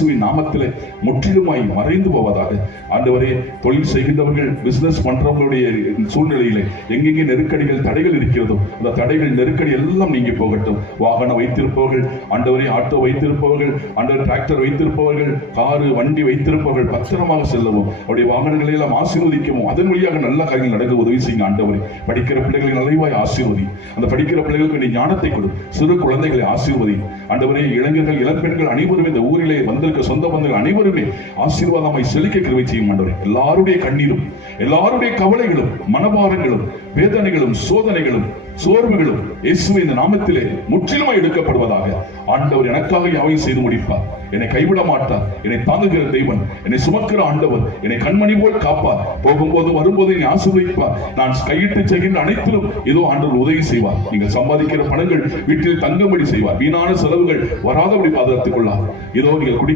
இயேசுவின் நாமத்தில் முற்றிலுமாய் மறைந்து போவதாக ஆண்டவரே தொழில் செய்கின்றவர்கள் பிசினஸ் பண்றவங்களுடைய சூழ்நிலையில எங்கெங்கே நெருக்கடிகள் தடைகள் இருக்கிறதோ அந்த தடைகள் நெருக்கடி எல்லாம் நீங்கி போகட்டும். வாகனம் வைத்திருப்பவர்கள் ஆண்டவரே ஆட்டோ வைத்திருப்பவர்கள் ஆண்டவர் டிராக்டர் வைத்திருப்பவர்கள் காரு வண்டி வைத்திருப்பவர்கள் பத்திரமாக செல்லவும். அவருடைய வாகனங்களை எல்லாம் ஆசீர்வதிக்கவும். அதன் வழியாக நல்ல காரியங்கள் நடக்க உதவி செய்யுங்க ஆண்டவரே. படிக்கிற பிள்ளைகளை நிறைவாய் ஆசீர்வதி. அந்த படிக்கிற பிள்ளைகளுக்கு நீ ஞானத்தை கொடு. சிறு குழந்தைகளை ஆசீர்வதி. ஆண்டவரே இளைஞர்கள் இளம்பெண்கள் அனைவரும் இந்த ஊரிலே வந்திருக்க சொந்த பந்தங்கள் அனைவருமே ஆசீர்வாதமாய் செழிக்க கிருவை செய்யும் ஆண்டவரே. எல்லாருடைய கண்ணீரும் எல்லாருடைய கவலைகளும் மனபாரங்களும் வேதனைகளும் சோதனைகளும் சோர்வுகளும் இயேசுவை இந்த நாமத்திலே முற்றிலுமாய் எடுக்கப்படுவதாக ஆண்டவர் எனக்காக யாவையும் செய்து முடிப்பார். என்னை கைவிட மாட்டார். என்னை தாங்குகிற தெய்வன் என்னை சுமக்கிற ஆண்டவர் என்னை கண்மணி போல் காப்பார். போகும்போது வரும்போது என்னை ஆசீர்வதிப்பார். நான் கையிட்டு செய்கின்ற அனைத்திலும் ஏதோ ஆண்டவர் உதவி செய்வார். நீங்கள் சம்பாதிக்கிற பணங்கள் வீட்டில் தங்கும்படி செய்வார். வீணான செலவுகள் வராதபடி பாதுகாத்துக் கொள்ளார் இதோ நீங்கள் குடி